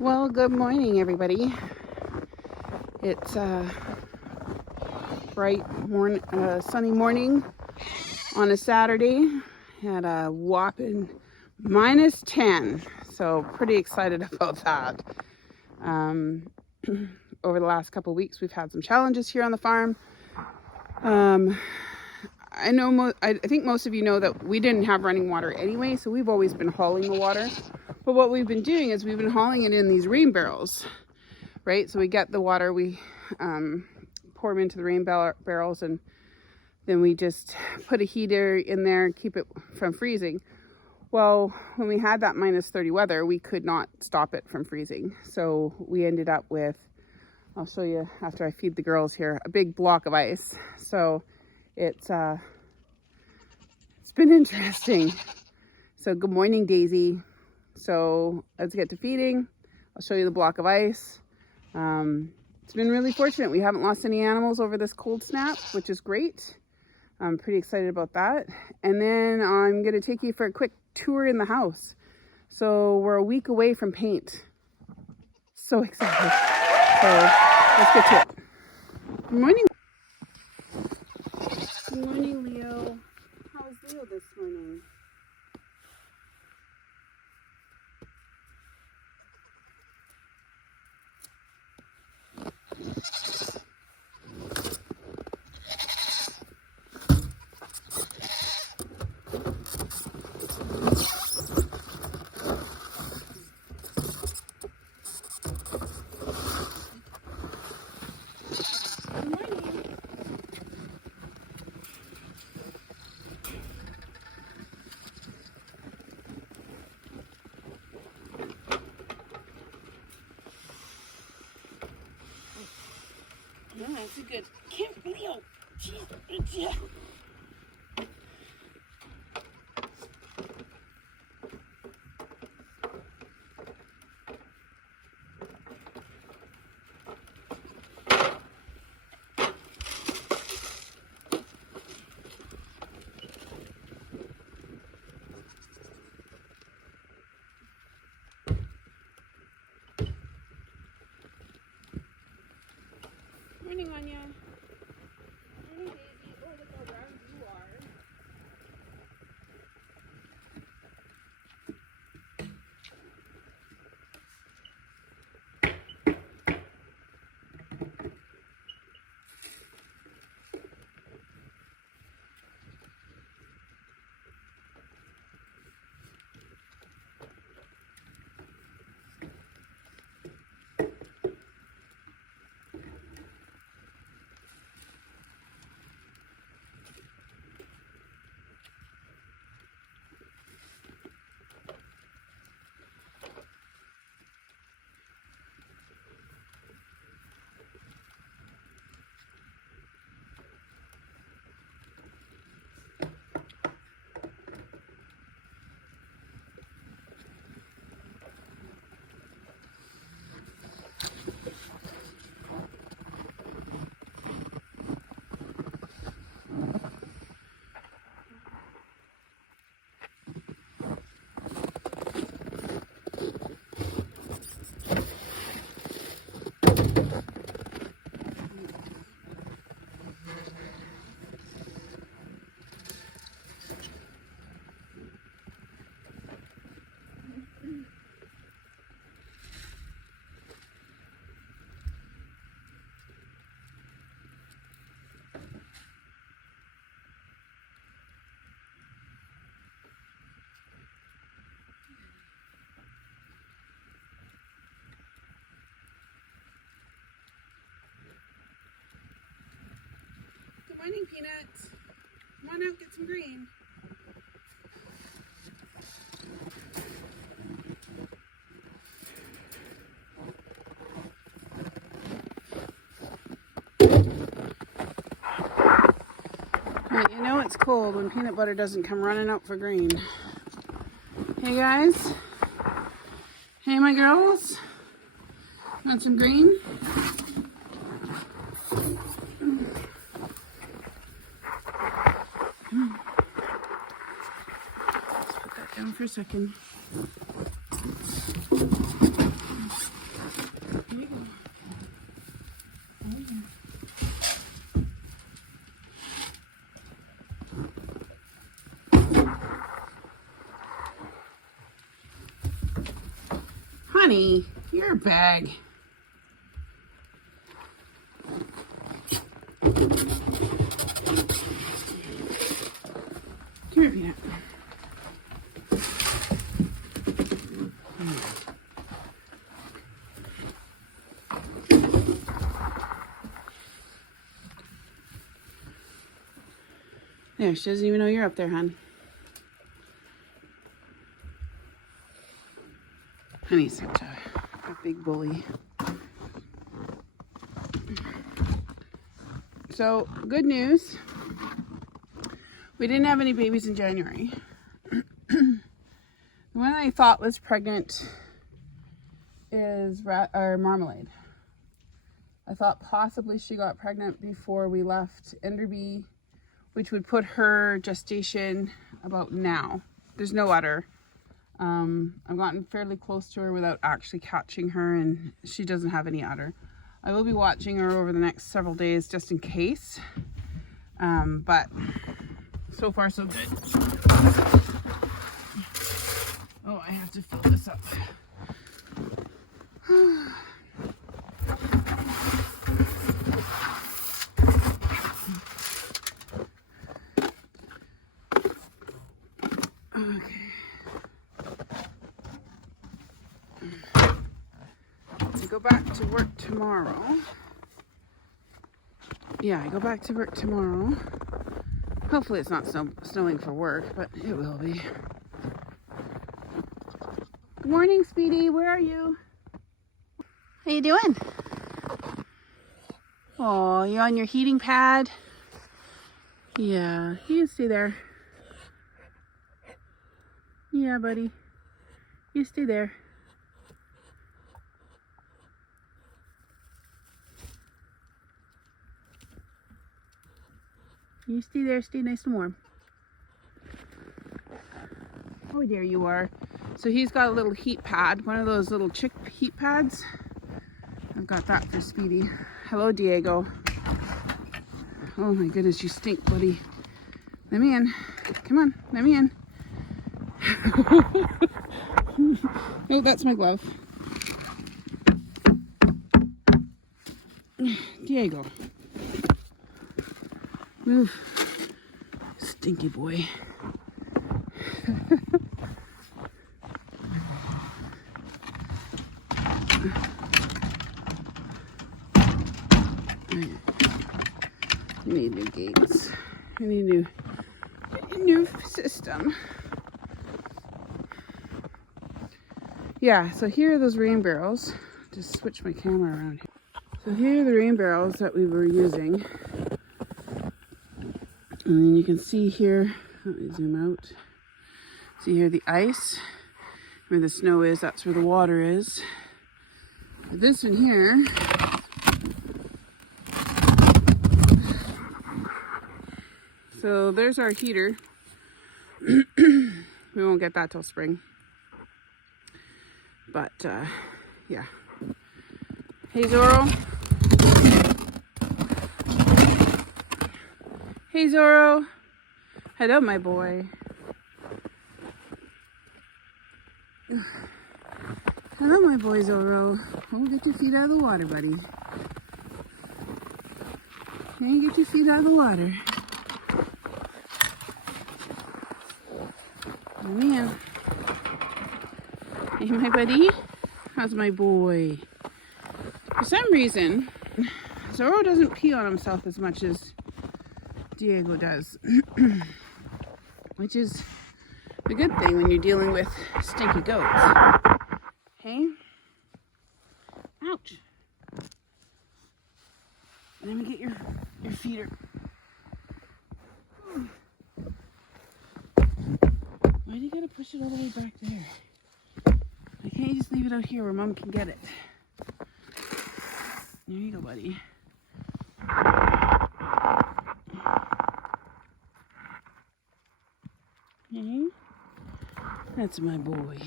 Well, good morning, everybody. It's a bright morning, sunny morning on a Saturday. Had a whopping -10, so pretty excited about that. Over the last couple of weeks, we've had some challenges here on the farm. I think most of you know that we didn't have running water anyway, so we've always been hauling the water. But what we've been doing is we've been hauling it in these rain barrels, right? So we get the water, we pour them into the rain barrels, and then we just put a heater in there and keep it from freezing. Well, when we had that -30 weather, we could not stop it from freezing. So we ended up with, I'll show you after I feed the girls here, a big block of ice. So it's been interesting. So good morning, Daisy. So let's get to feeding. I'll show you the block of ice. It's been really fortunate. We haven't lost any animals over this cold snap, which is great. I'm pretty excited about that. And then I'm going to take you for a quick tour in the house. So we're a week away from paint. So excited. So let's get to it. Good morning. Good morning, Leo. How's Leo this morning? Yeah, it's a good camp, Leo. Jeez, yeah. Morning, Anya. Morning, Daisy. Oh, look how round you are. Good morning, Peanuts. Come on out, get some green. But you know it's cold when peanut butter doesn't come running out for green. Hey guys. Hey my girls. Want some green? Let's put that down for a second. Honey, your bag. Come here, Peanut. There, she doesn't even know you're up there, hon. Honey's such a big bully. So, good news. We didn't have any babies in January. The one I thought was pregnant is Marmalade. I thought possibly she got pregnant before we left Enderby, which would put her gestation about now. There's no udder. I've gotten fairly close to her without actually catching her, and she doesn't have any udder. I will be watching her over the next several days just in case. But so far so good. Oh, I have to fill this up. Okay. I go back to work tomorrow. Yeah, I go back to work tomorrow. Hopefully it's not snowing for work, but it will be. Good morning, Speedy. Where are you? How you doing? Oh, you on your heating pad? Yeah, you stay there. Yeah, buddy. You stay there. You stay there, stay nice and warm. Oh, there you are. So he's got a little heat pad, one of those little chick heat pads. I've got that for Speedy. Hello, Diego. Oh my goodness, you stink, buddy. Let me in. Come on, let me in. Oh, that's my glove. Diego. Move. Stinky boy. We need new gates. We need a new system. Yeah, so here are those rain barrels. Just switch my camera around here. So here are the rain barrels that we were using. And then you can see here, let me zoom out. See here the ice, where the snow is, that's where the water is. But this one here, so there's our heater. We won't get that till spring. But, yeah. Hey, Zorro. Hey, Zorro. Hello, my boy. Hello, my boy, Zorro. Oh, get your feet out of the water, buddy. Hey, get your feet out of the water. Come in. Hey, my buddy. How's my boy? For some reason, Zorro doesn't pee on himself as much as Diego does. Which is a good thing when you're dealing with stinky goats. Hey? Ouch. Let me get your feeder. Why do you gotta push it all the way back there? Why can't you just leave it out here where Mom can get it? There you go, buddy. Okay. That's my boy.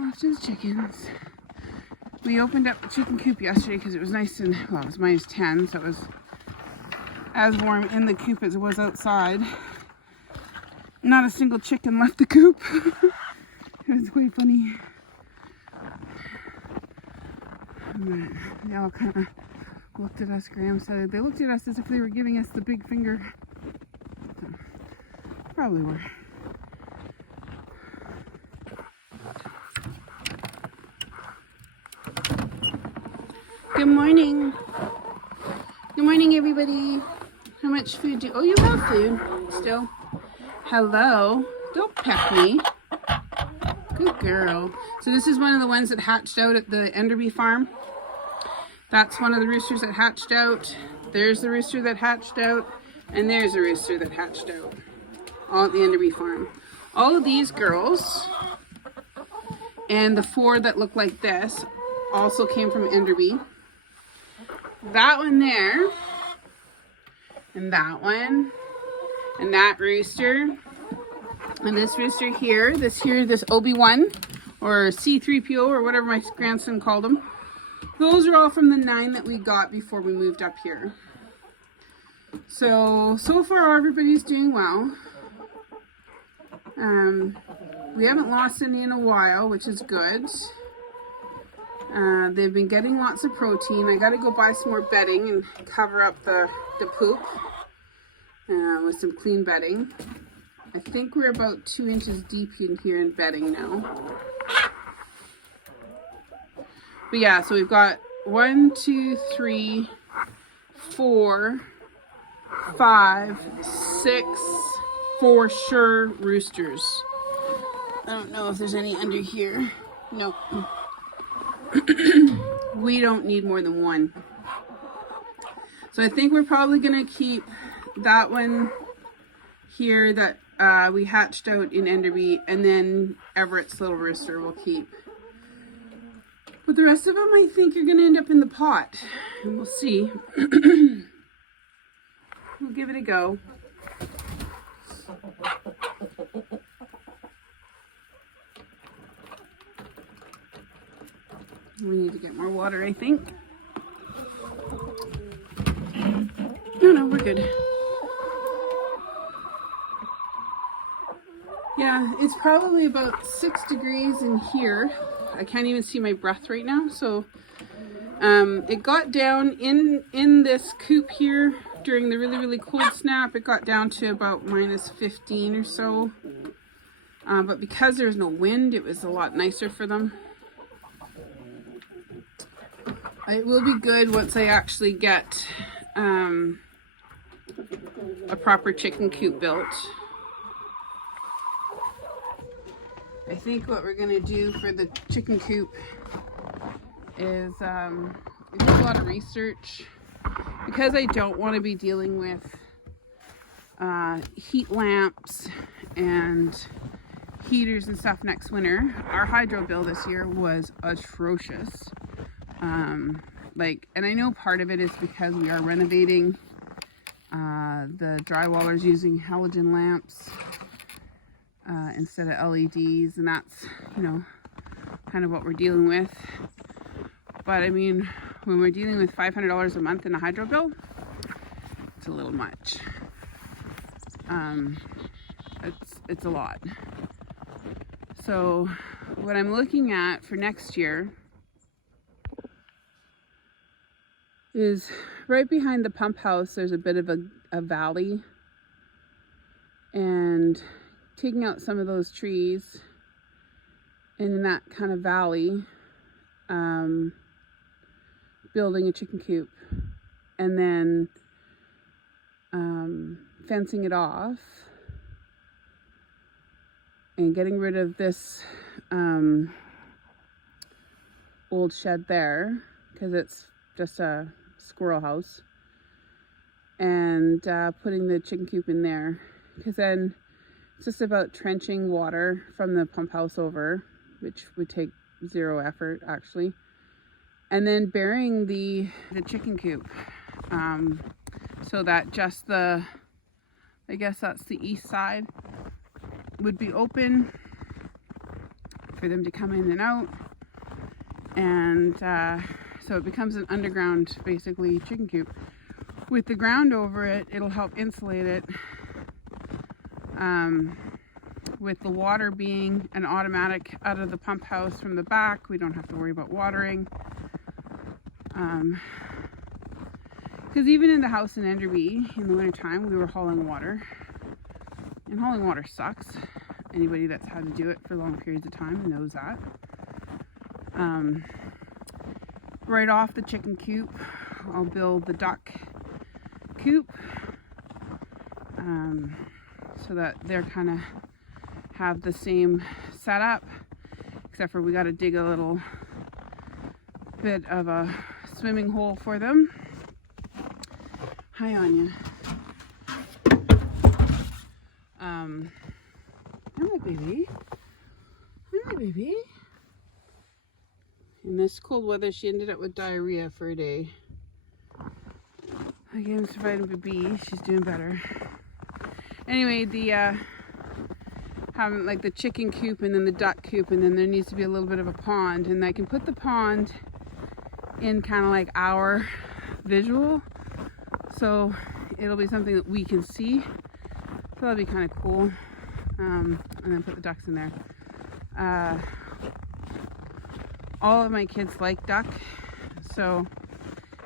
Off to the chickens. We opened up the chicken coop yesterday because it was nice and, well, it was -10, so it was as warm in the coop as it was outside. Not a single chicken left the coop. It was quite funny. But they all kind of looked at us. Graham said they looked at us as if they were giving us the big finger. So, probably were. Good morning. Good morning, everybody. How much food do... Oh, you have food still. Hello. Don't peck me. Good girl. So this is one of the ones that hatched out at the Enderby farm. That's one of the roosters that hatched out. There's the rooster that hatched out. And there's a rooster that hatched out. All at the Enderby farm. All of these girls and the 4 that look like this also came from Enderby. That one there, and that one, and that rooster, and this rooster here, this Obi-Wan, or C-3PO, or whatever my grandson called him. Those are all from the 9 that we got before we moved up here. So far everybody's doing well. We haven't lost any in a while, which is good. They've been getting lots of protein. I gotta go buy some more bedding and cover up the poop with some clean bedding. I think we're about 2 inches deep in here in bedding now. But yeah, so we've got 1, 2, 3, 4, 5, 6 for sure roosters. I don't know if there's any under here. Nope. We don't need more than 1. So I think we're probably going to keep that one here that we hatched out in Enderby, and then Everett's little rooster we'll keep. But the rest of them I think are going to end up in the pot, and we'll see. We'll give it a go. We need to get more water, I think. No, we're good. Yeah, it's probably about 6 degrees in here. I can't even see my breath right now. So it got down in this coop here during the really, really cold snap. It got down to about minus 15 or so. But because there's no wind, it was a lot nicer for them. It will be good once I actually get a proper chicken coop built. I think what we're going to do for the chicken coop is we did a lot of research because I don't want to be dealing with heat lamps and heaters and stuff next winter. Our hydro bill this year was atrocious. And I know part of it is because we are renovating. The drywallers using halogen lamps instead of LEDs, and that's, kind of what we're dealing with. But I mean, when we're dealing with $500 a month in a hydro bill, it's a little much. It's a lot. So what I'm looking at for next year is right behind the pump house. There's a bit of a valley, and taking out some of those trees, and in that kind of valley, building a chicken coop, and then fencing it off and getting rid of this old shed there because it's just a squirrel house, and putting the chicken coop in there, because then it's just about trenching water from the pump house over, which would take 0 effort actually, and then burying the chicken coop so that just I guess that's the east side, would be open for them to come in and out, and so it becomes an underground, basically, chicken coop. With the ground over it, it'll help insulate it with the water being an automatic out of the pump house from the back, we don't have to worry about watering. Because even in the house in Enderby, in the winter time, we were hauling water. And hauling water sucks. Anybody that's had to do it for long periods of time knows that. Right off the chicken coop, I'll build the duck coop. So that they're kind of have the same setup, except for we got to dig a little bit of a swimming hole for them. Hi, Anya. Hi, my baby. Hi, my baby. In this cold weather, she ended up with diarrhea for a day. Again, surviving baby. She's doing better. Anyway, the having like the chicken coop and then the duck coop, and then there needs to be a little bit of a pond, and I can put the pond in kind of like our visual, so it'll be something that we can see. So that'll be kind of cool. And then put the ducks in there. All of my kids like duck, so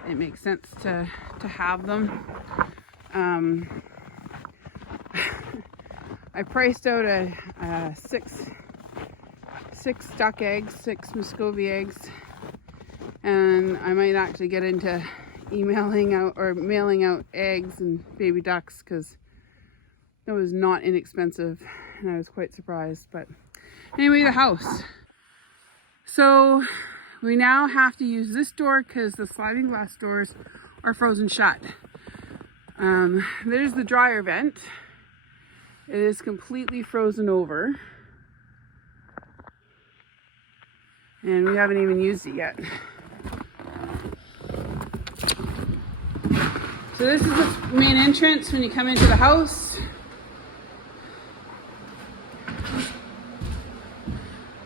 it makes sense to have them. I priced out a six duck eggs, 6 Muscovy eggs, and I might actually get into emailing out or mailing out eggs and baby ducks, because that was not inexpensive and I was quite surprised. But anyway, the house. So we now have to use this door because the sliding glass doors are frozen shut. There's the dryer vent. It is completely frozen over. And we haven't even used it yet. So this is the main entrance when you come into the house.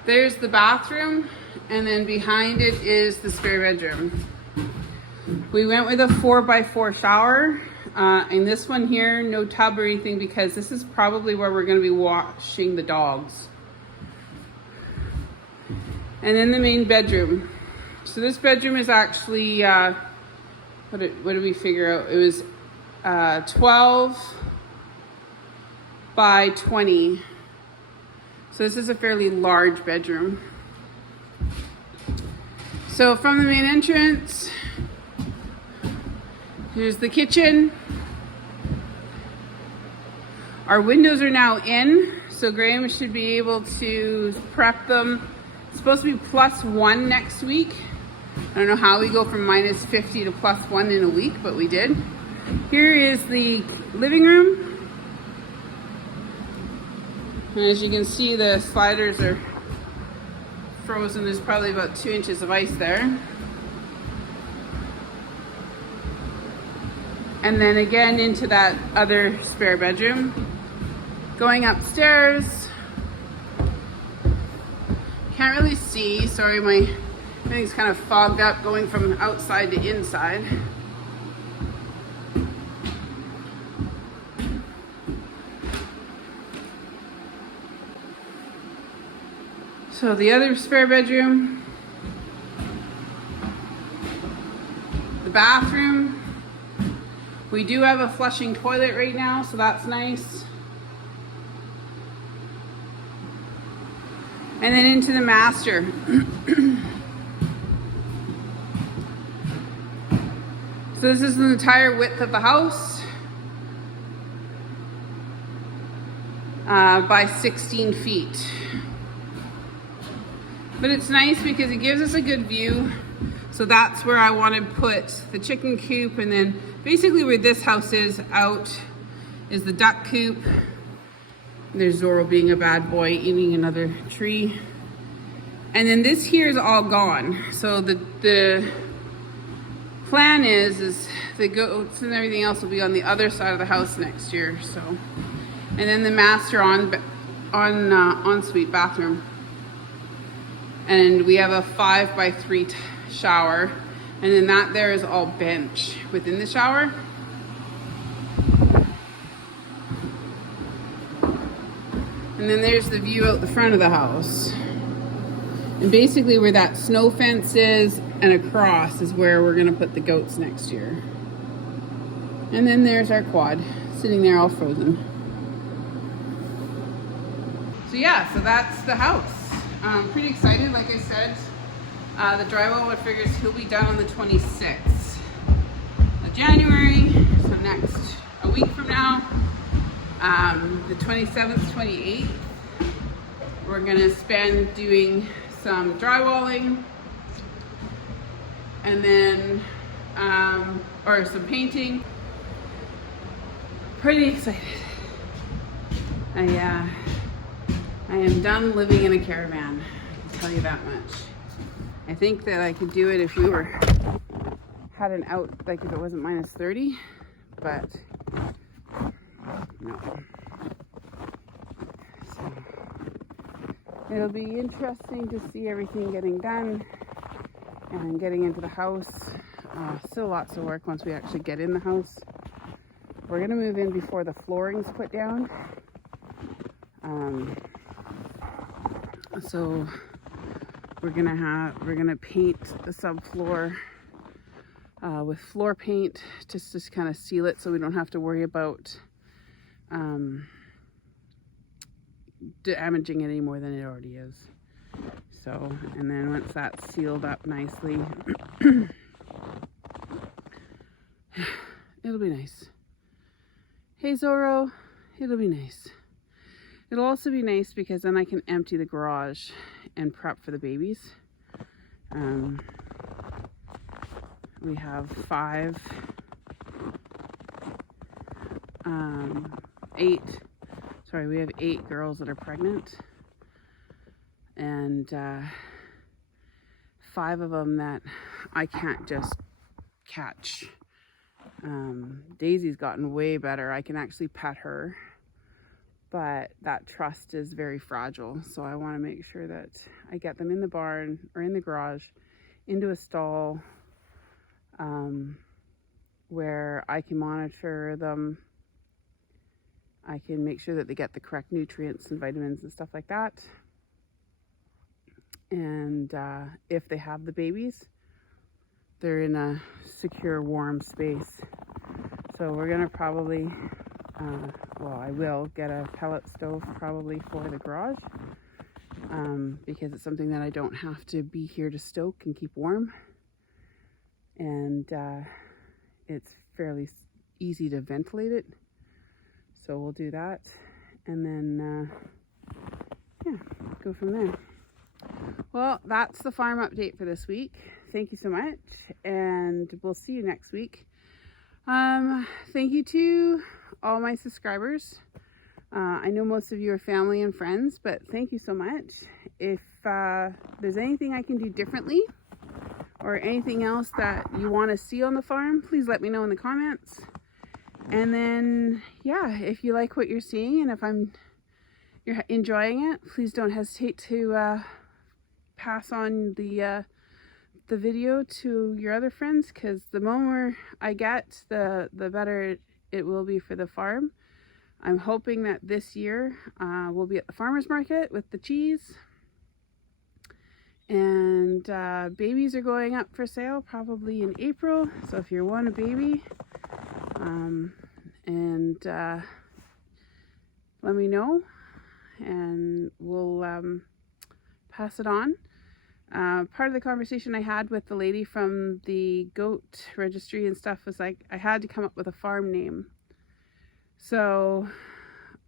There's the bathroom, and then behind it is the spare bedroom. We went with a 4x4 shower. And this one here, no tub or anything, because this is probably where we're going to be washing the dogs. And then the main bedroom. So this bedroom is actually, what did we figure out? It was 12 by 20. So this is a fairly large bedroom. So from the main entrance, here's the kitchen. Our windows are now in, so Graham should be able to prep them. It's supposed to be +1 next week. I don't know how we go from -50 to +1 in a week, but we did. Here is the living room. And as you can see, the sliders are frozen. There's probably about 2 inches of ice there. And then again into that other spare bedroom. Going upstairs. Can't really see, sorry, my everything's kind of fogged up going from outside to inside. So the other spare bedroom. The bathroom. We do have a flushing toilet right now, so that's nice. And then into the master. So this is the entire width of the house. By 16 feet. But it's nice because it gives us a good view. So that's where I want to put the chicken coop, and then basically where this house is out is the duck coop. There's Zorro being a bad boy eating another tree. And then this here is all gone. So the plan is the goats and everything else will be on the other side of the house next year. So, and then the master ensuite bathroom. And we have a 5x3 shower. And then that there is all bench within the shower. And then there's the view out the front of the house. And basically where that snow fence is and across is where we're gonna put the goats next year. And then there's our quad, sitting there all frozen. So yeah, so that's the house. I'm pretty excited, like I said. The drywall, I figures he'll be done on the 26th of January, so a week from now. The 27th, 28th, we're gonna spend doing some drywalling, and then, or some painting. Pretty excited. I am done living in a caravan, I can tell you that much. I think that I could do it if we had an out, like if it wasn't minus 30, but no. So it'll be interesting to see everything getting done and getting into the house. Still lots of work once we actually get in the house. We're gonna move in before the flooring's put down. So we're gonna paint the subfloor with floor paint just to kind of seal it, so we don't have to worry about damaging it any more than it already is. So, and then once that's sealed up nicely, it'll be nice. Hey Zorro, it'll be nice. It'll also be nice because then I can empty the garage and prep for the babies. We have we have 8 girls that are pregnant, and 5 of them that I can't just catch. Daisy's gotten way better. I can actually pet her, but that trust is very fragile. So I want to make sure that I get them in the barn or in the garage, into a stall, where I can monitor them. I can make sure that they get the correct nutrients and vitamins and stuff like that. And if they have the babies, they're in a secure, warm space. So we're gonna probably, I will get a pellet stove probably for the garage, because it's something that I don't have to be here to stoke and keep warm. And it's fairly easy to ventilate it. So we'll do that, and then go from there. Well, that's the farm update for this week. Thank you so much, and we'll see you next week. Thank you to all my subscribers. I know most of you are family and friends, but thank you so much. If there's anything I can do differently, or anything else that you want to see on the farm, please let me know in the comments. And then, yeah, if you like what you're seeing, and if you're enjoying it, please don't hesitate to pass on the video to your other friends, because the more I get, the better it will be for the farm. I'm hoping that this year we'll be at the farmer's market with the cheese. And babies are going up for sale probably in April. So if you want a baby, let me know, and we'll pass it on. Part of the conversation I had with the lady from the goat registry and stuff was like, I had to come up with a farm name. So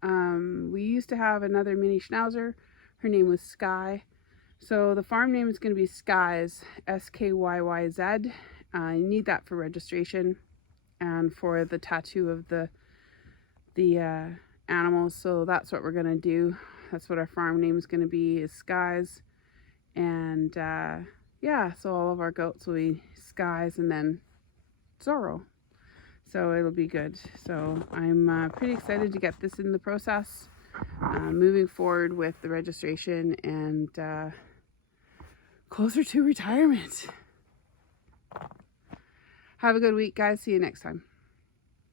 we used to have another mini schnauzer. Her name was Sky. So the farm name is going to be Skies, S-K-Y-Y-Z. You need that for registration and for the tattoo of the animals. So that's what we're going to do. That's what our farm name is going to be, is Skies. And yeah, so all of our goats will be Skies and then Zorro. So it'll be good. So I'm pretty excited to get this in the process, moving forward with the registration, and closer to retirement. Have a good week, guys. See you next time.